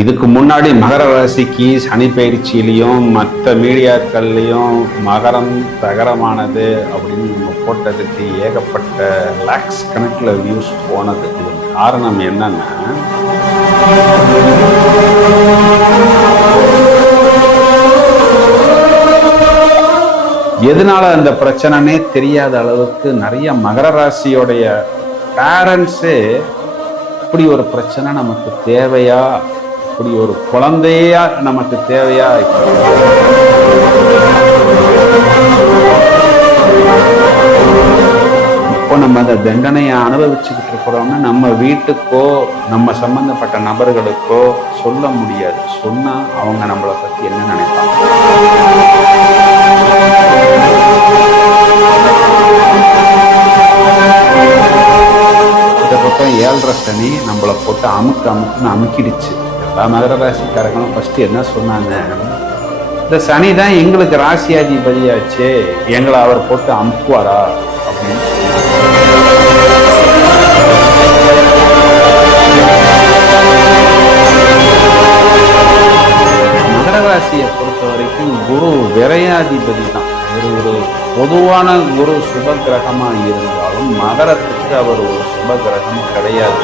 இதுக்கு முன்னாடி மகர ராசிக்கு சனி பயிற்சியிலையும் மற்ற மீடியாக்கள்லையும் மகரம் தகரமானது அப்படின்னு நம்ம போட்டதுக்கு ஏகப்பட்ட லேக்ஸ் கணக்கில் வியூஸ் போனது. இது காரணம் என்னன்னா, எதனால அந்த பிரச்சனைனே தெரியாத அளவுக்கு நிறைய மகர ராசியோடைய பேரண்ட்ஸே இப்படி ஒரு பிரச்சனை நமக்கு தேவையா, இப்படி ஒரு குழந்தையா நமக்கு தேவையா, இப்போ நம்ம அந்த தண்டனையை அனுபவிச்சுக்கிட்டு இருக்கிறோம்னா நம்ம வீட்டுக்கோ நம்ம சம்பந்தப்பட்ட நபர்களுக்கோ சொல்ல முடியாது. சொன்னா அவங்க நம்மளை பத்தி என்ன நினைப்பாங்க? இந்த பக்கம் 7.5 சனி நம்மளை போட்டு அமுக்குன்னு அமுக்கிடுச்சு. எல்லா மகர ராசிக்காரங்களும் ஃபர்ஸ்ட் என்ன சொன்னாங்க, இந்த சனி தான் எங்களுக்கு ராசியாதிபதியாச்சு, எங்களை அவர் போட்டு அமுக்குவாரா அப்படின்னு. மகர ராசியை பொறுத்த வரைக்கும் குரு விரையாதிபதி தான். ஒரு பொதுவான குரு சுப கிரகமா இருந்தாலும் மகரத்துக்கு அவர் ஒரு சுப கிரகம் கிடையாது.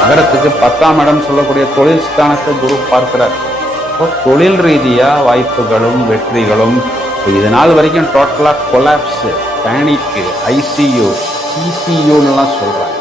மகரத்துக்கு 10ஆம் இடம் சொல்லக்கூடிய தொழில் ஸ்தானத்தை குரு பார்க்கிறார். இப்போ தொழில் ரீதியா வாய்ப்புகளும் வெற்றிகளும் இது நாள் வரைக்கும் டோட்டலா கொலாப்ஸ், பேனிக், ஐசியூ, சிசியூன்னு சொல்றாங்க.